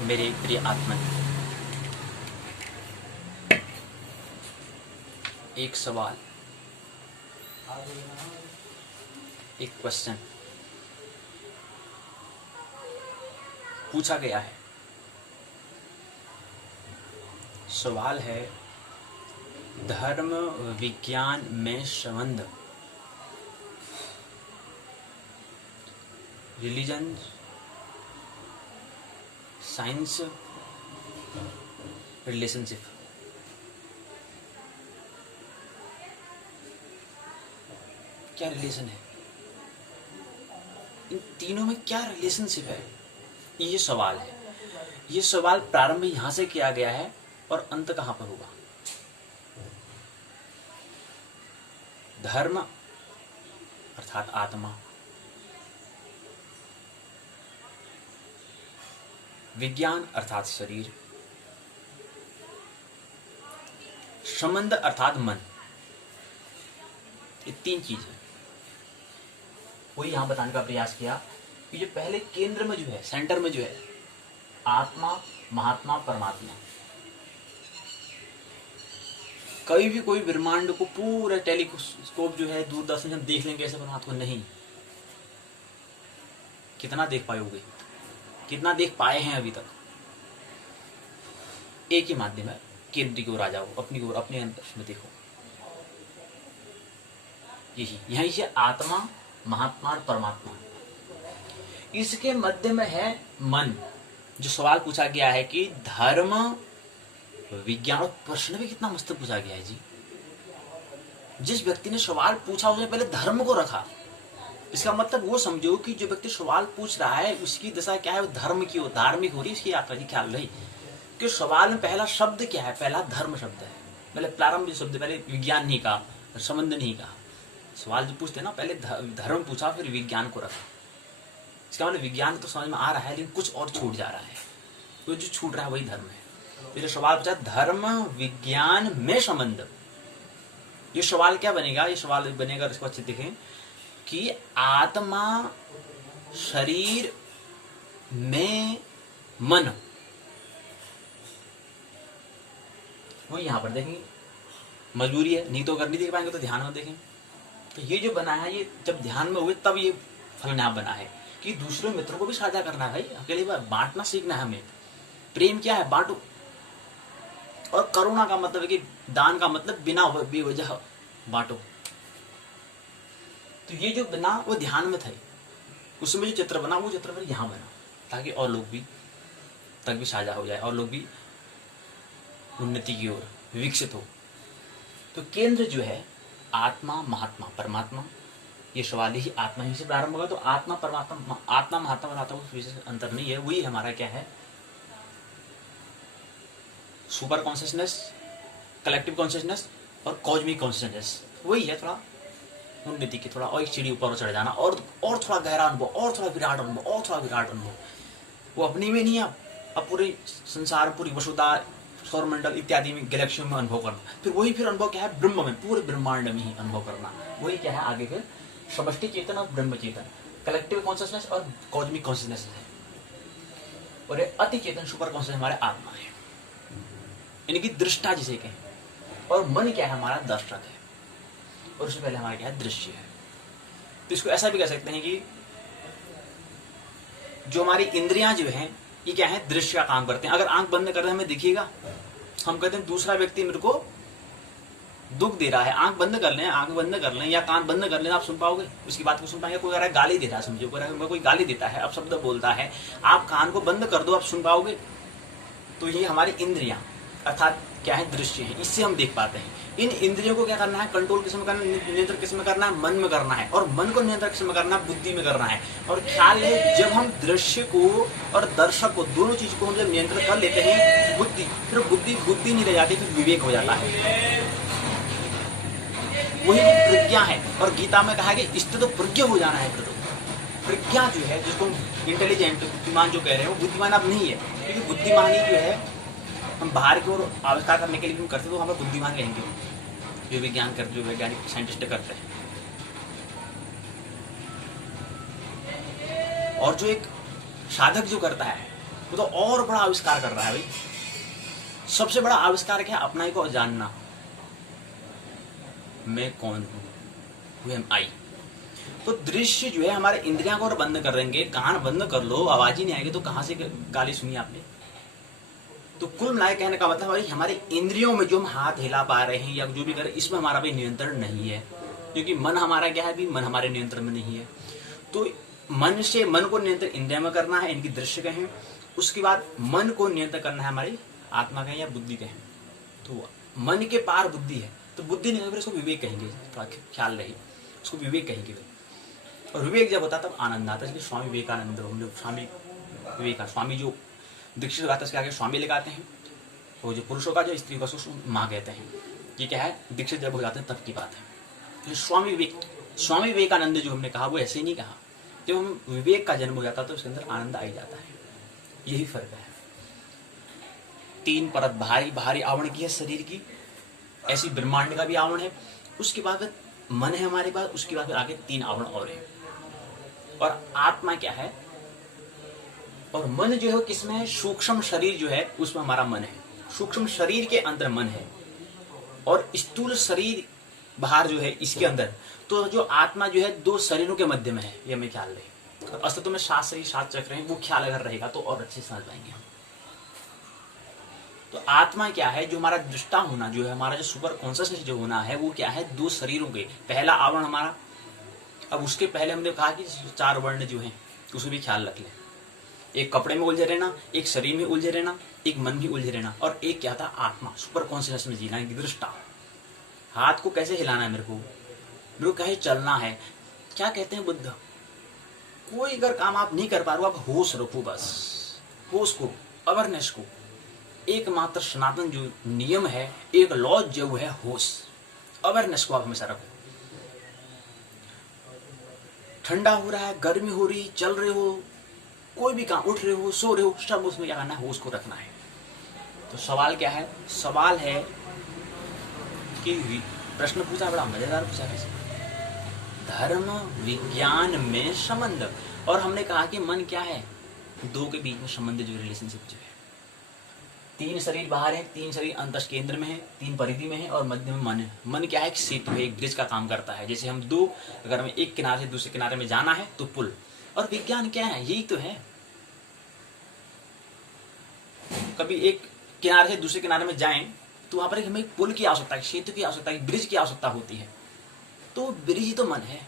मेरे प्रिय आत्मन, एक सवाल, एक क्वेश्चन पूछा गया है। सवाल है, धर्म विज्ञान में संबंध, रिलीजन साइंस रिलेशनशिप, क्या रिलेशन है? इन तीनों में क्या रिलेशनशिप है? ये सवाल है। ये सवाल प्रारंभ यहां से किया गया है और अंत कहां पर होगा? धर्म अर्थात आत्मा, विज्ञान अर्थात शरीर, संबंध अर्थात मन, ये तीन चीजें वही यहां बताने का प्रयास किया कि जो पहले केंद्र में जो है, सेंटर में जो है, आत्मा महात्मा परमात्मा, कभी भी कोई ब्रह्मांड को पूरा टेलीस्कोप जो है, दूरदर्शन से हम देख लेंगे ऐसे परमात्मा को नहीं। कितना देख पाओगे? कितना देख पाए हैं अभी तक? एक ही माध्यम है, केंद्र की ओर आ जाओ, अपनी ओर, अपने अंतर में देखो। यही से आत्मा महात्मा और परमात्मा, इसके मध्य में है मन। जो सवाल पूछा गया है कि धर्म विज्ञान, और प्रश्न भी कितना मस्त पूछा गया है जी। जिस व्यक्ति ने सवाल पूछा उसने पहले धर्म को रखा। इसका मतलब वो समझो कि जो व्यक्ति सवाल पूछ रहा है उसकी दशा क्या है, वो धर्म की, धार्मिक हो रही है, उसकी यात्रा की ख्याल रही कि सवाल में पहला शब्द क्या है? पहला धर्म शब्द है। पहले प्रारंभ शब्द, पहले विज्ञान नहीं कहा, संबंध नहीं कहा। सवाल जो पूछते ना, पहले धर्म पूछा फिर विज्ञान को रखा। इसका मतलब विज्ञान तो समझ में आ रहा है लेकिन कुछ और छूट जा रहा है, तो जो छूट रहा है वही धर्म है। फिर सवाल पूछा धर्म विज्ञान में संबंध। ये सवाल क्या बनेगा? ये सवाल बनेगा, इसको अच्छे देखें कि आत्मा शरीर में मन, वो यहां पर देखेंगे। मजबूरी है, नहीं तो अगर नहीं देख पाएंगे तो ध्यान में देखें। तो ये जो बना है, ये जब ध्यान में हुए तब ये फलन यहाँ बना है कि दूसरे मित्रों को भी साझा करना है। भाई अकेले बांटना सीखना है हमें। प्रेम क्या है? बांटो। और करुणा का मतलब है कि दान का मतलब बिना बेवजह बांटो। तो ये जो बना वो ध्यान में था, उसमें जो चित्र बना वो चित्र फिर यहाँ बना, ताकि और लोग भी तक भी साझा हो जाए और लोग भी उन्नति की ओर विकसित हो। तो केंद्र जो है आत्मा महात्मा परमात्मा, ये सवाल ही आत्मा ही से प्रारंभ होगा। तो आत्मा परमात्मा, आत्मा महात्मा परमात्मा को विशेष अंतर नहीं है। वही हमारा क्या है? सुपर कॉन्शियसनेस, कलेक्टिव कॉन्शियसनेस और कॉस्मिक कॉन्शियसनेस, वही है। थोड़ा उन्नति की, थोड़ा और एक सीढ़ी ऊपर चढ़ जाना, और थोड़ा गहरा अनुभव, और थोड़ा विराट अनुभव, और थोड़ा विराट अनुभव। वो अपनी में नहीं है, अब पूरे संसार, पूरी वसुधा, सौरमंडल इत्यादि में, गैलेक्सियों में अनुभव करना। फिर वही फिर अनुभव क्या है? ब्रह्म में, पूरे ब्रह्मांड में ही अनुभव करना। वही क्या है आगे? फिर समष्टि चेतन और ब्रह्म चेतन, कलेक्टिव कॉन्शियसनेस और कॉस्मिक कॉन्शियसनेस है। और अति चेतन सुपर कॉन्शियसनेस हमारे आत्मा है, यानी कि दृष्टा जिसे कहें। और मन क्या है? हमारा दर्शक है। और उससे पहले हमारा क्या है? दृश्य है। तो इसको ऐसा भी कह सकते हैं कि जो हमारी इंद्रियां जो हैं ये क्या है? दृश्य का काम करते हैं। अगर आंख बंद कर रहे हमें दिखिएगा, हम कहते हैं दूसरा व्यक्ति मेरे को दुख दे रहा है, आंख बंद कर लें, आंख बंद कर लें या कान बंद कर लें, आप सुन पाओगे उसकी बात को? सुन पाएंगे? कोई अगर गाली दे रहा है, समझो कोई गाली देता है, अब शब्द बोलता है, आप कान को बंद कर दो, आप सुन पाओगे? तो ये हमारी इंद्रियां अर्थात क्या है? दृश्य है। इससे हम देख पाते हैं। इन इंद्रियों को क्या करना है? कंट्रोल किस में करना है? नियंत्रण किस में करना है? मन में करना है। और मन को नियंत्रण किस में करना है? बुद्धि में करना है। और ख्याल है, जब हम दृश्य को और दर्शक को, दोनों चीज को हम जब नियंत्रण कर लेते हैं, बुद्धि, फिर बुद्धि नहीं रह जाती, फिर विवेक हो जाता है। वही प्रज्ञा है। और गीता में कहा कि इससे तो प्रज्ञ हो जाना है। प्रज्ञा जो है, जिसको इंटेलिजेंट, बुद्धिमान जो कह रहे हैं, वो बुद्धिमान अब नहीं है। क्योंकि बुद्धिमानी जो है हम बाहर की ओर आविष्कार करने के लिए भी करते, तो हमें बुद्धिमान कहेंगे। जो विज्ञान करते, जो वैज्ञानिक साइंटिस्ट करते हैं। और जो एक साधक जो करता है वो तो और बड़ा आविष्कार कर रहा है भाई। सबसे बड़ा आविष्कार क्या? अपना ही को जानना, मैं कौन हूं, who am I। तो दृश्य जो है हमारे इंद्रियां को बंद कर देंगे, कान बंद कर लो, आवाज ही नहीं आएगी तो कहां से गाली सुनी आपने। तो कुल मिलाए कहने का मतलब भाई हमारे इंद्रियों में जो हम हाथ हिला पा रहे हैं या जो भी कर रहे हैं, इसमें हमारा भी नियंत्रण नहीं है, क्योंकि मन हमारा क्या है भी, मन हमारे नियंत्रण में नहीं है। तो मन से, मन को नियंत्रण इंद्रिया में करना है, इनकी दृश्य कहें। उसके बाद मन को नियंत्रण करना है हमारी आत्मा कहें या बुद्धि कहें। तो मन के पार बुद्धि है, तो बुद्धि नहीं है, इसको विवेक कहेंगे, थोड़ा ख्याल रही, उसको विवेक कहेंगे। और विवेक जब होता तब आनंद आता है। स्वामी विवेकानंद, हम लोग स्वामी जो दीक्षित गाते उसके आगे स्वामी लगाते हैं। वो जो पुरुषों का, जो स्त्री का माँ कहते हैं। ये क्या है? दीक्षित जब हो जाते हैं तब की बात है। तो स्वामी विवेकानंद जो हमने कहा वो ऐसे ही नहीं कहा। जब हम विवेक का जन्म हो जाता तो उसके अंदर आनंद आ ही जाता है। यही फर्क है। 3 परत भारी भारी आवरण की है शरीर की, ऐसी ब्रह्मांड का भी आवरण है। उसके बाद मन है हमारे पास, उसके बाद आगे 3 आवरण और है। और आत्मा क्या है? और मन जो है किसमें है? सूक्ष्म शरीर जो है उसमें हमारा मन है। सूक्ष्म शरीर के अंदर मन है और स्थूल शरीर बाहर जो है इसके अंदर। तो जो आत्मा जो है 2 शरीरों के मध्य में है, ये हमें ख्याल रहे। अस्तित्व में 7 शरीर 7 चक्र हैं, वो ख्याल अगर रहेगा तो और अच्छे समझ पाएंगे हम। तो आत्मा क्या है? जो हमारा दृष्टा होना जो है, हमारा जो सुपर कॉन्शियसनेस जो होना है, वो क्या है? 2 शरीरों के। पहला आवरण हमारा, अब उसके पहले हमने कहा कि 4 वर्ण जो है उसको भी ख्याल रख ले। एक कपड़े में उलझे रहना, एक शरीर में उलझे रहना, एक मन में उलझे रहना, और एक क्या था? आत्मा, सुपर कॉन्शियसनेस में जीना, एक दृष्टा। हाथ को कैसे हिलाना है मेरे को कैसे चलना है। क्या कहते हैं बुद्ध? कोई अगर काम आप नहीं कर पा रहे हो, आप होश रखो, बस होश को, अवेयरनेस को। एकमात्र सनातन जो नियम है, एक लॉ जो है होश, अवेयरनेस को आप हमेशा रखो। ठंडा हो रहा है, गर्मी हो रही, चल रहे हो, कोई भी काम, उठ रहे हो, सो रहे हो, सब उसमें क्या करना है? होश को रखना है। तो सवाल क्या है? सवाल है कि प्रश्न पूछा, बड़ा मजेदार पूछा कैसे, धर्म विज्ञान में संबंध। और हमने कहा कि मन क्या है? 2 के बीच में संबंध, जो रिलेशनशिप जो है। 3 शरीर बाहर है, 3 शरीर अंतस केंद्र में है, 3 परिधि में है, और मध्य में मन है। मन क्या है? एक सेतु है, एक ब्रिज का काम करता है। जैसे हम अगर हमें एक किनारे से दूसरे किनारे में जाना है तो पुल। और विज्ञान क्या है? यही तो है। कभी एक किनारे से दूसरे किनारे में जाएं तो वहां पर हमें पुल की आवश्यकता है, सेतु की आवश्यकता है, ब्रिज की आवश्यकता होती है। तो ब्रिज ही तो मन है।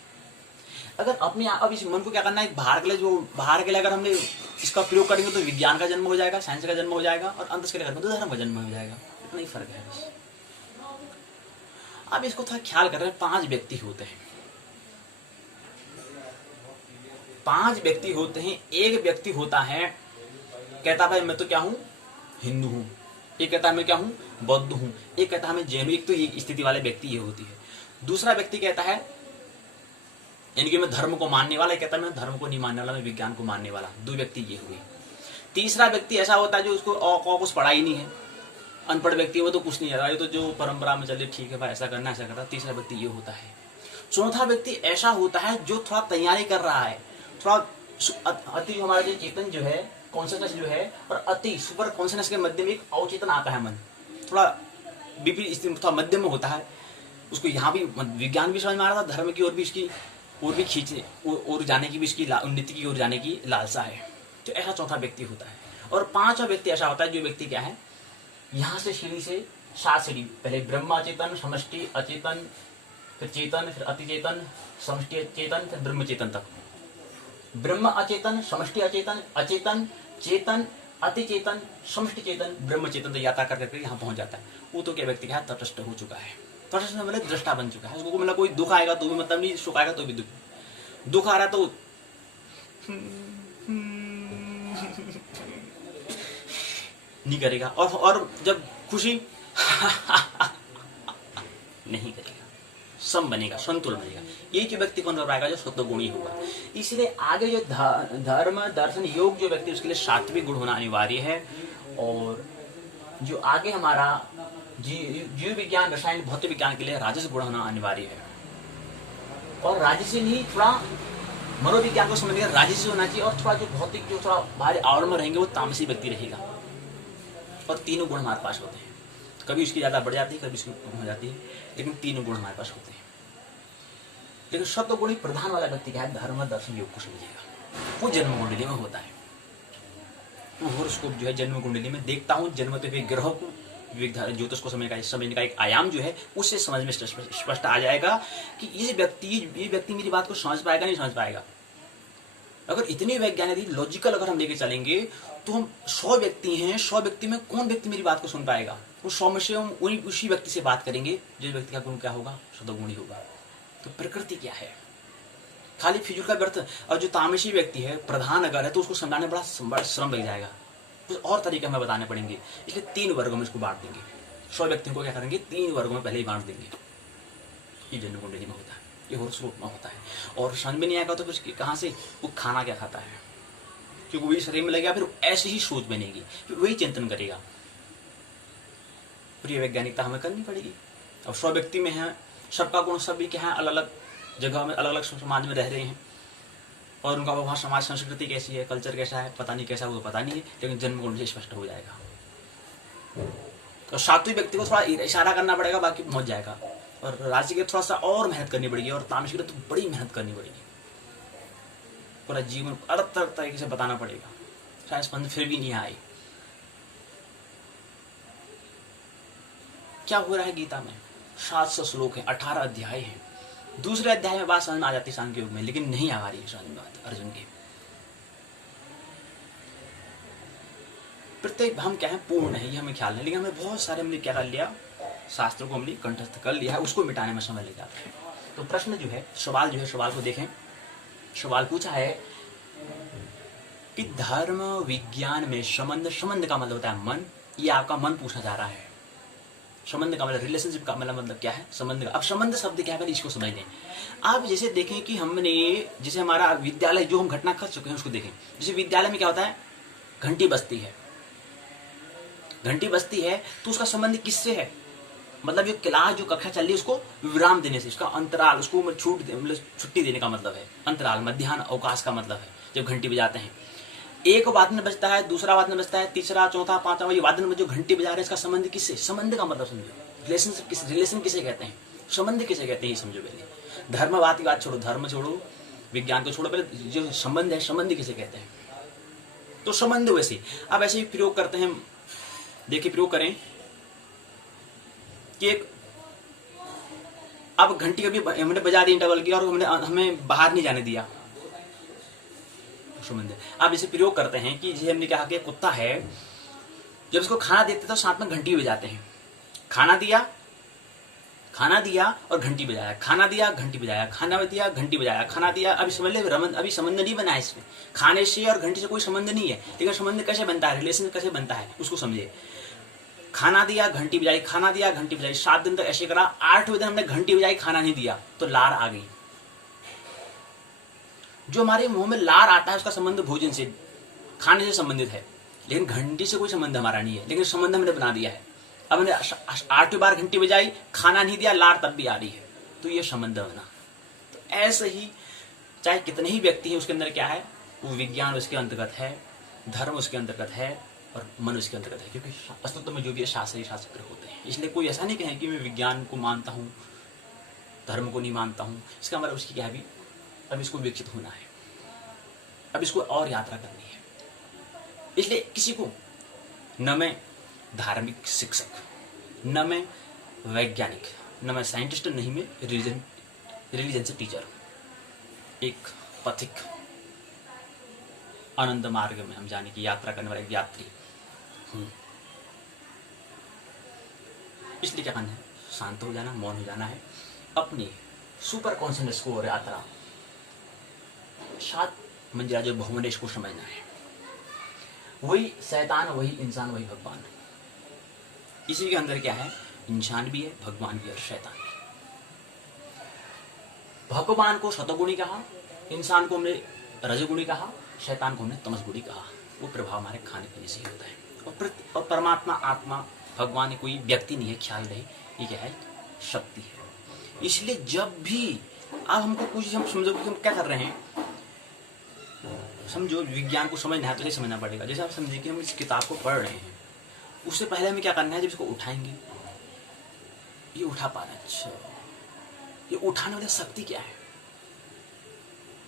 अगर अपने अब इस मन को क्या करना है? बाहर के लिए अगर हमने इसका प्रयोग करेंगे तो विज्ञान का जन्म हो जाएगा, साइंस का जन्म हो जाएगा, और अंत के लिए करेंगे तो धर्म का जन्म हो जाएगा। इतना ही फर्क है बस। अब इसको थोड़ा ख्याल कर रहे हैं। 5 व्यक्ति होते हैं, 5 व्यक्ति होते हैं। एक व्यक्ति होता है, कहता भाई मैं तो क्या हूं? हिंदू हूं। एक कहता है मैं क्या हूं? बौद्ध हूं। एक कहता है मैं जैन हूं। एक तो ये स्थिति वाले व्यक्ति ये होती है। दूसरा व्यक्ति कहता है इनके मैं धर्म को मानने वाला, कहता है मैं धर्म को नहीं मानने वाला, मैं विज्ञान को मानने वाला। 2 व्यक्ति ये हुए। तीसरा व्यक्ति ऐसा होता है जो उसको कुछ पढ़ा ही नहीं है, अनपढ़ व्यक्ति, वो तो कुछ नहीं आता, ये तो जो परंपरा में चले, ठीक है भाई ऐसा करना, ऐसा करना। तीसरा व्यक्ति ये होता है। चौथा व्यक्ति ऐसा होता है जो थोड़ा तैयारी कर रहा है, थोड़ा अति हमारा जो चेतन जो है, कॉन्शियसनेस जो है, और अति सुपर कॉन्शियसनेस के मध्य में एक अवचेतन आता है मन, थोड़ा विपरीत, थोड़ा मध्य में होता है। उसको यहाँ भी विज्ञान भी समझ में आ रहा था, धर्म की ओर भी इसकी और भी खींचने और जाने की भी इसकी उन्नति की ओर जाने की लालसा है। तो ऐसा चौथा व्यक्ति होता है। और 5वां व्यक्ति ऐसा होता है जो व्यक्ति क्या है, यहाँ से सीढ़ी से 7 सीढ़ी, पहले ब्रह्म चेतन, समष्टि अचेतन, फिर चेतन, फिर अतिचेतन, समष्टि चेतन, फिर ब्रह्म चेतन तक। ब्रह्म अचेतन, समष्टि अचेतन, अचेतन, चेतन, अतिचेतन, समष्टि चेतन, ब्रह्म चेतन, तो यात्रा कर करके यहाँ पहुंच जाता है। वो तो क्या व्यक्ति क्या है? तटस्थ हो चुका है। तटस्थ में मतलब दृष्टा बन चुका है। उसको मतलब कोई दुख आएगा तो भी मतलब नहीं, सुख आएगा तो भी दुख आ रहा तो नहीं करेगा, और जब खुशी नहीं करेगा, सम बनेगा, संतुल बनेगा। एक व्यक्ति कौन कर पाएगा? जो सत्वगुणी होगा। इसलिए आगे जो धर्म दर्शन योग जो व्यक्ति, उसके लिए सात्विक गुण होना अनिवार्य है। और जो आगे हमारा जीव विज्ञान, रसायन, भौतिक विज्ञान के लिए राजस गुण होना अनिवार्य है। और राजसी नहीं, थोड़ा मनोविज्ञान को समझने राजसी होना चाहिए, और थोड़ा जो भौतिक जो थोड़ा बाहरी आवरण में रहेंगे वो तामसी व्यक्ति रहेगा। और तीनों गुण हमारे पास होते हैं, कभी उसकी ज्यादा बढ़ जाती है, कभी उसकी कम हो जाती है, लेकिन तीनों गुण हमारे पास होते हैं। लेकिन सत्व गुण प्रधान वाला व्यक्ति क्या है, धर्म दर्शन योग को समझिएगा, वो जन्म कुंडली में होता है। वो हॉरोस्कोप जो है जन्म कुंडली में देखता हूँ, जन्मते हुए ग्रह को, ज्योतिष को समझने का एक आयाम जो है, उससे समझ में स्पष्ट आ जाएगा कि ये व्यक्ति मेरी बात को समझ पाएगा, नहीं समझ पाएगा। अगर इतनी वैज्ञानिक लॉजिकल अगर हम लेके चलेंगे तो हम 100 व्यक्ति हैं, 100 व्यक्ति में कौन व्यक्ति मेरी बात को सुन पाएगा? वो 100 में से हम उसी व्यक्ति से बात करेंगे जो व्यक्ति का गुण क्या होगा, सदगुणी होगा। तो प्रकृति क्या है, खाली फिजूल का व्यर्थ। और जो तामसी व्यक्ति है, प्रधान अगर है, तो उसको समझाने बड़ा श्रम लग जाएगा, कुछ और तरीके हमें बताने पड़ेंगे। इसलिए 3 वर्गों में इसको बांट देंगे। 100 व्यक्तियों को क्या करेंगे, 3 वर्गों में पहले ही बांट देंगे। ये जन्म कुंडली में होता है, ये हॉरोस्कोप में होता है। और समझ में नहीं आएगा तो फिर कहाँ से, वो खाना क्या खाता है, क्योंकि वही शरीर में लगेगा, फिर ऐसी ही सोच बनेगी, फिर वही चिंतन करेगा। फिर ये वैज्ञानिकता हमें करनी पड़ेगी। अब 100 व्यक्ति में है, सबका गुण सब भी क्या है, अलग अलग जगह में, अलग अलग समाज में रह रहे हैं, और उनका वहाँ समाज संस्कृति कैसी है, कल्चर कैसा है, पता नहीं कैसा, वो पता नहीं है, लेकिन जन्म कुंडली से स्पष्ट हो जाएगा। तो सात्विक व्यक्ति को थोड़ा इशारा करना पड़ेगा, बाकी पहुंच जाएगा। और राशि के थोड़ा सा और मेहनत करनी पड़ेगी, और तामसिक तो बड़ी मेहनत करनी पड़ेगी, पूरा जीवन अलग तरीके से बताना पड़ेगा, शायद स्पंद फिर भी नहीं आए। क्या हो रहा है गीता में, 700 श्लोक है, 18 अध्याय है। दूसरे अध्याय में बात समझ में आ जाती सांख्य योग में, लेकिन नहीं आ रही है समझ में बात अर्जुन की। प्रत्येक हम क्या है, पूर्ण है, ये हमें ख्याल नहीं, लेकिन हमें बहुत सारे हमने क्या कर लिया, शास्त्रों को हमने कंठस्थ कर लिया है, उसको मिटाने में समय लग जाता है। तो प्रश्न जो है, सवाल जो है, सवाल को देखें। सवाल पूछा है कि धर्म विज्ञान में संबंध का मतलब होता है मन, ये आपका मन पूछना चाह रहा है। संबंध का मतलब, रिलेशनशिप का मतलब क्या है, संबंध का। अब संबंध शब्द क्या है, पहले इसको समझ लें। आप जैसे देखें कि हमने, जैसे हमारा विद्यालय, जो हम घटना कर चुके हैं उसको देखें। जैसे विद्यालय में क्या होता है, घंटी बजती है, घंटी बजती है, तो उसका संबंध किससे है, मतलब ये क्लास जो कक्षा चल रही है उसको विराम देने से, उसका अंतराल, उसको छुट्टी देने का मतलब है अंतराल, मध्याह्न अवकाश का मतलब है। जब घंटी बजाते हैं, एक वादन बजता है, दूसरा वादन बजता है, तीसरा, चौथा, पांचवा, ये वादन में जो घंटी बजा रहे हैं, इसका संबंध किससे, संबंध का मतलब समझो। रिलेशन किसे कहते हैं, संबंध किसे कहते हैं, ये समझो पहले। धर्मवाद की बात छोड़ो, धर्म छोड़ो, विज्ञान को छोड़ो, पहले जो संबंध है, संबंध किसे कहते हैं। तो संबंध वैसे, अब ऐसे ही प्रयोग करते हैं, देखिए प्रयोग करें कि एक, अब घंटी कभी हमने बजा दी इंटरवल की, और हमें बाहर नहीं जाने दिया, संबंध। अब इसे प्रयोग करते हैं कि जैसे हमने कहा कि कुत्ता है, जब इसको खाना देते तो साथ में घंटी बजाते हैं। खाना दिया और घंटी बजाया, खाना दिया, घंटी बजाया, खाना दिया, घंटी बजाया, खाना दिया। अभी समझ ले, अभी संबंध नहीं बना है इसमें, खाने से और घंटी से कोई संबंध नहीं है, लेकिन संबंध कैसे बनता है, रिलेशन कैसे बनता है, उसको समझे। खाना दिया, घंटी बजाई, खाना दिया, घंटी बजाई, 7 दिन तक ऐसे करा। 8वें दिन हमने घंटी बजाई, खाना नहीं दिया, तो लार आ गई। जो हमारे मुंह में लार आता है उसका संबंध भोजन से, खाने से संबंधित है, लेकिन घंटी से कोई संबंध हमारा नहीं है, लेकिन संबंध हमने बना दिया है। अब हमने 8वीं बार घंटी बजाई, खाना नहीं दिया, लार तब भी आ रही है, तो ये संबंध बना। तो ऐसे ही चाहे कितने ही व्यक्ति हैं, उसके अंदर क्या है, वो विज्ञान उसके अंतर्गत है, धर्म उसके अंतर्गत है, और मन उसके अंतर्गत है, क्योंकि अस्तित्व में जो भी शास्त्र होते हैं। इसलिए कोई ऐसा नहीं कहे कि मैं विज्ञान को मानता हूँ, धर्म को नहीं मानता हूँ, इसका मतलब उसकी क्या है, अब इसको विकसित होना है, अब इसको और यात्रा करनी है। इसलिए किसी को, न मैं धार्मिक शिक्षक, न मैं वैज्ञानिक, न मैं साइंटिस्ट, नहीं मैं रिलीजन से टीचर, एक पथिक आनंद मार्ग में हम जाने की यात्रा करने वाले एक यात्री हूं। इसलिए क्या करना है, शांत हो जाना, मौन हो जाना है, अपनी सुपर कॉन्शियसनेस को और यात्रा 7 मंजिला जो भवन है, इसको समझना है। वही शैतान, वही इंसान, वही भगवान। इसी के अंदर क्या है, इंसान भी है, भगवान भी है, और शैतान भी। भगवान को सतोगुणी कहा, इंसान को हमने रजोगुणी कहा, शैतान को हमने तमसगुणी कहा। वो प्रभाव हमारे खाने पीने से ही होता है। और परमात्मा, आत्मा भगवान कोई व्यक्ति नहीं है, ख्याल रहे, ये क्या है, शक्ति है। इसलिए जब भी अब हमको कुछ, हम समझो कि हम क्या कर रहे हैं, समझो विज्ञान को समझना है तो इसे समझना पड़ेगा। जैसे आप समझिए कि हम इस किताब को पढ़ रहे हैं, उससे पहले हमें क्या करना है, जब इसको उठाएंगे, ये उठा पा रहे हैं, अच्छा ये उठाने वाली शक्ति क्या है,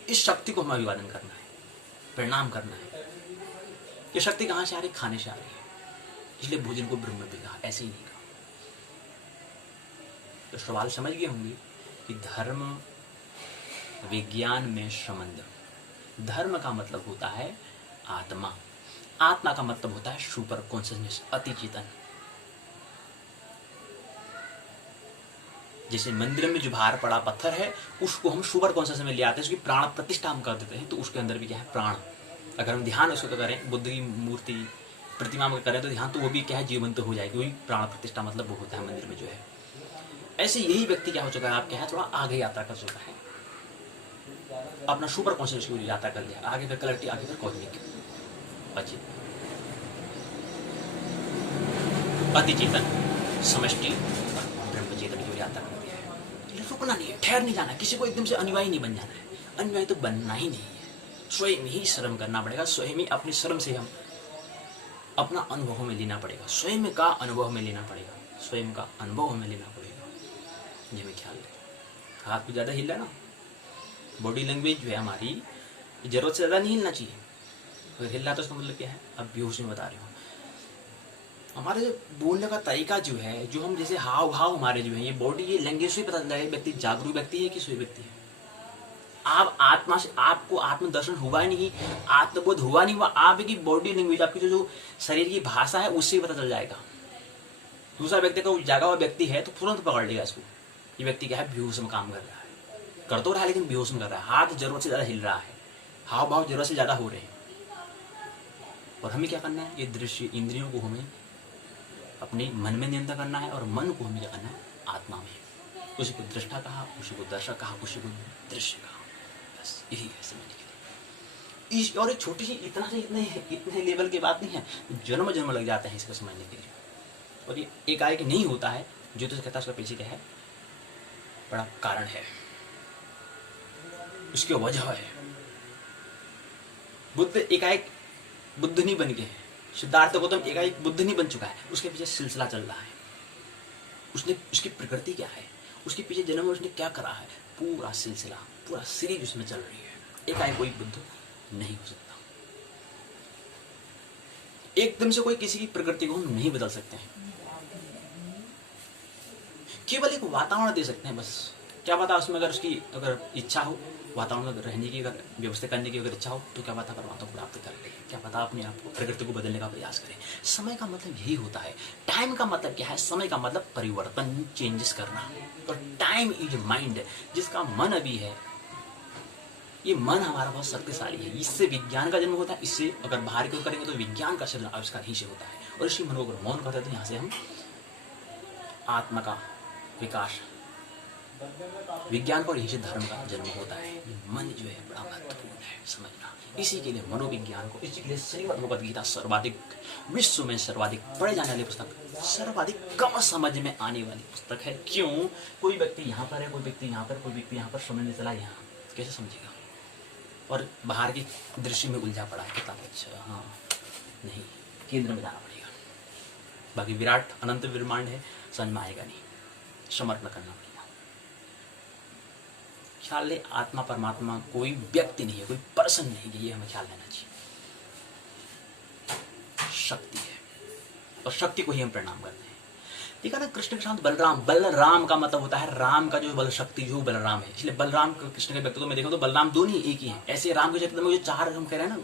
इस शक्ति को हमें अभिवादन करना है, प्रणाम करना है। ये शक्ति कहाँ से आ रही, खाने से आ रही है, इसलिए भोजन को ब्रह्म भी कहा, ऐसे ही नहीं कहा। तो सवाल समझ गए होंगे कि धर्म विज्ञान में संबंध। धर्म का मतलब होता है आत्मा, आत्मा का मतलब होता है सुपर कॉन्शियसनेस, अति चेतन। जैसे मंदिर में जो बाहर पड़ा पत्थर है, उसको हम सुपर कॉन्शियस में ले आते हैं, उसकी प्राण प्रतिष्ठा हम कर देते हैं, तो उसके अंदर भी क्या है, प्राण। अगर हम ध्यान उसको करें, बुद्ध की मूर्ति प्रतिमा में करें तो ध्यान, तो वो भी क्या है, जीवंत हो जाएगी, वही प्राण प्रतिष्ठा मतलब वो होता है मंदिर में जो है। ऐसे यही व्यक्ति क्या हो चुका है, आप क्या है, थोड़ा आगे यात्रा कर चुका है, अपना सुपर कॉन्शियस की यात्रा कर लिया, आगे फिर कलेक्टिव, आगे फिर कॉस्मिक, अति चेतन, समष्टि, ब्रह्म चेतन की यात्रा कर दिया है। रुकना नहीं है, ठहर नहीं जाना, किसी को एकदम से अनुयायी नहीं बन जाना है, अनुयायी तो बनना ही नहीं है। स्वयं ही श्रम करना पड़ेगा, स्वयं ही अपनी श्रम से हम अपना अनुभव में लेना पड़ेगा, स्वयं का अनुभव में लेना पड़ेगा, स्वयं का अनुभव में लेना पड़ेगा। ये में ख्याल रखें। हाथ को ज़्यादा हिल रहा है ना, बॉडी लैंग्वेज जो है हमारी, जरूरत से ज़्यादा नहीं हिलना चाहिए। अगर हिल रहा तो उसका मतलब क्या है, अब बेहोश में बता रहे हो। हमारे जो बोलने का तरीका जो है, जो हम जैसे हाव भाव हमारे जो है, ये बॉडी, ये लैंग्वेज से पता चलता है व्यक्ति जागरूक व्यक्ति है कि सोए व्यक्ति है। आप आत्मा से, आपको आत्मदर्शन हुआ ही नहीं, आत्मबोध हुआ नहीं हुआ, आपकी बॉडी लैंग्वेज, आपकी जो शरीर की भाषा है, उससे पता चल जाएगा। दूसरा व्यक्ति का जागा हुआ व्यक्ति है तो तुरंत पकड़ लेगा इसको, ये व्यक्ति क्या है, बेहोश में काम कर रहा है, कर तो रहा है लेकिन बेहोश में कर रहा है। हाथ जरूरत से ज्यादा हिल रहा है, हाव भाव जरूरत से ज्यादा हो रहे हैं। और हमें क्या करना है, ये दृश्य इंद्रियों को हमें अपने मन में नियंत्रण करना है, और मन को हमें क्या करना है, आत्मा में। उसी को दृष्टा कहा, उसी को दर्शक कहा, उसी को दृश्य कहा, बस यही है समझने के लिए। और एक छोटी सी, इतना से इतने लेवल की बात नहीं है, जन्म जन्म लग जाते हैं इसको समझने के लिए। और ये एकाएक नहीं होता है, जो तो कहता है उसका पीछे क्या है, बड़ा कारण है, उसकी वजह है। बुद्ध एकाएक बुद्ध नहीं बन गए, सिद्धार्थ गौतम एकाएक बुद्ध नहीं बन चुका है, उसके पीछे सिलसिला चल रहा है। उसने, उसकी प्रकृति क्या है, उसके पीछे जन्म में उसने क्या करा है, पूरा सिलसिला, पूरा सीरीज उसमें चल रही है। एकाएक कोई बुद्ध नहीं हो सकता, एकदम से कोई किसी की प्रकृति को हम नहीं बदल सकते हैं, केवल एक वातावरण दे सकते हैं बस। क्या पता उसमें अगर उसकी अगर इच्छा हो, वातावरण में रहने की अगर व्यवस्था करने की अगर इच्छा हो, तो क्या पता परमात्मा को प्राप्त कर ले, क्या पता अपने आप को, प्रकृति को बदलने का प्रयास करें। समय का मतलब यही होता है। टाइम का मतलब क्या है, समय का मतलब परिवर्तन, चेंजेस करना। और टाइम इज माइंड, जिसका मन अभी है, ये मन हमारा बहुत शक्तिशाली है, इससे विज्ञान का जन्म होता है। इससे अगर बाहर को करेंगे तो विज्ञान का सृजन आविष्कार यहीं से होता है। और इसी मन को अगर मौन करते हैं तो यहाँ से हम आत्मा का विकास, विज्ञान को, यही से धर्म का जन्म होता है। ये मन जो है बड़ा महत्वपूर्ण है समझना। इसी के लिए मनोविज्ञान को, इसी के लिए श्रीमद् भगवद गीता सर्वाधिक, विश्व में सर्वाधिक पढ़े जाने वाली पुस्तक, सर्वाधिक कम समझ में आने वाली पुस्तक है। क्यों? कोई व्यक्ति यहाँ पर है, कोई व्यक्ति यहाँ पर, कोई व्यक्ति यहाँ पर, समझ नहीं चला यहाँ कैसे समझेगा? और बाहर की दृश्य में उलझा पड़ा है किताब। अच्छा हाँ, नहीं, केंद्र में जाना पड़ेगा। बाकी विराट अनंत ब्रह्मांड है, समझ में आएगा नहीं, समर्पण करना पड़ेगा। ख्याल ले, आत्मा परमात्मा कोई व्यक्ति नहीं है, कोई पर्सन नहीं है, ये हमें ख्याल लेना चाहिए। शक्ति है, और शक्ति को ही हम प्रणाम करते हैं। ठीक है ना? कृष्ण के साथ बलराम, बलराम का मतलब होता है राम का जो बल शक्ति, जो बलराम है। इसलिए बलराम कृष्ण के व्यक्तित्व में देखो तो बलराम दोनों ही एक ही हैं। ऐसे राम के चरित्र में जो चार हम कह रहे हैं ना,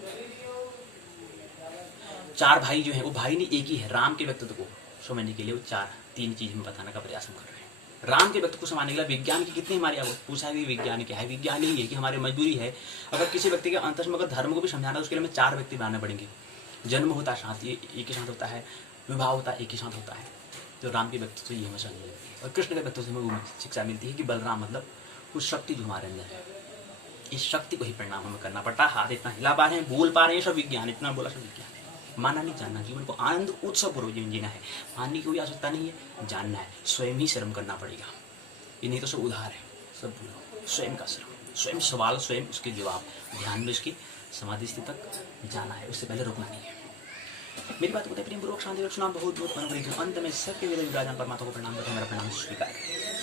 चार भाई जो है, वो भाई नहीं एक ही है। राम के व्यक्तित्व को समझने के लिए वो चार, तीन चीज हम बताने का प्रयास हम कर रहे हैं। राम के व्यक्ति को समझने के लिए विज्ञान की कितनी हमारी पूछा है, विज्ञान क्या है? विज्ञान यही है कि हमारी मजबूरी है, अगर किसी व्यक्ति के अंतर में अगर धर्म को भी समझाना है, उसके लिए हमें चार व्यक्ति बनाने पड़ेंगे। जन्म होता है साथ, एक ही साथ होता है, विवाह होता है एक ही साथ होता है। तो राम के व्यक्तित्व ये हमें समझने लगती है। और कृष्ण के व्यक्तित्व से हमें शिक्षा मिलती है कि बलराम मतलब उस शक्ति जो हमारे अंदर है, इस शक्ति को ही परिणाम हमें करना पड़ता है। हाथ इतना हिला पा रहे हैं, बोल पा रहे हैं, सब विज्ञान, इतना बोला सब विज्ञान है। मानना नहीं जानना, जीवन को आनंद उत्सव पूर्वक जीवन जीना है। मानने की कोई आवश्यकता नहीं है, जानना है, स्वयं ही श्रम करना पड़ेगा। ये नहीं तो सब उधार है, सब भूलो, स्वयं का श्रम, स्वयं सवाल, स्वयं उसके जवाब, ध्यान में उसकी समाधि स्थिति तक जाना है, उससे पहले रुकना नहीं है। मेरी बात को प्रेम पूर्वक शांति सुना, बहुत बहुत अनुग्रह। अंत में सबके वेद विराजमान परमात्मा को प्रणाम करके मेरा प्रणाम स्वीकार करें।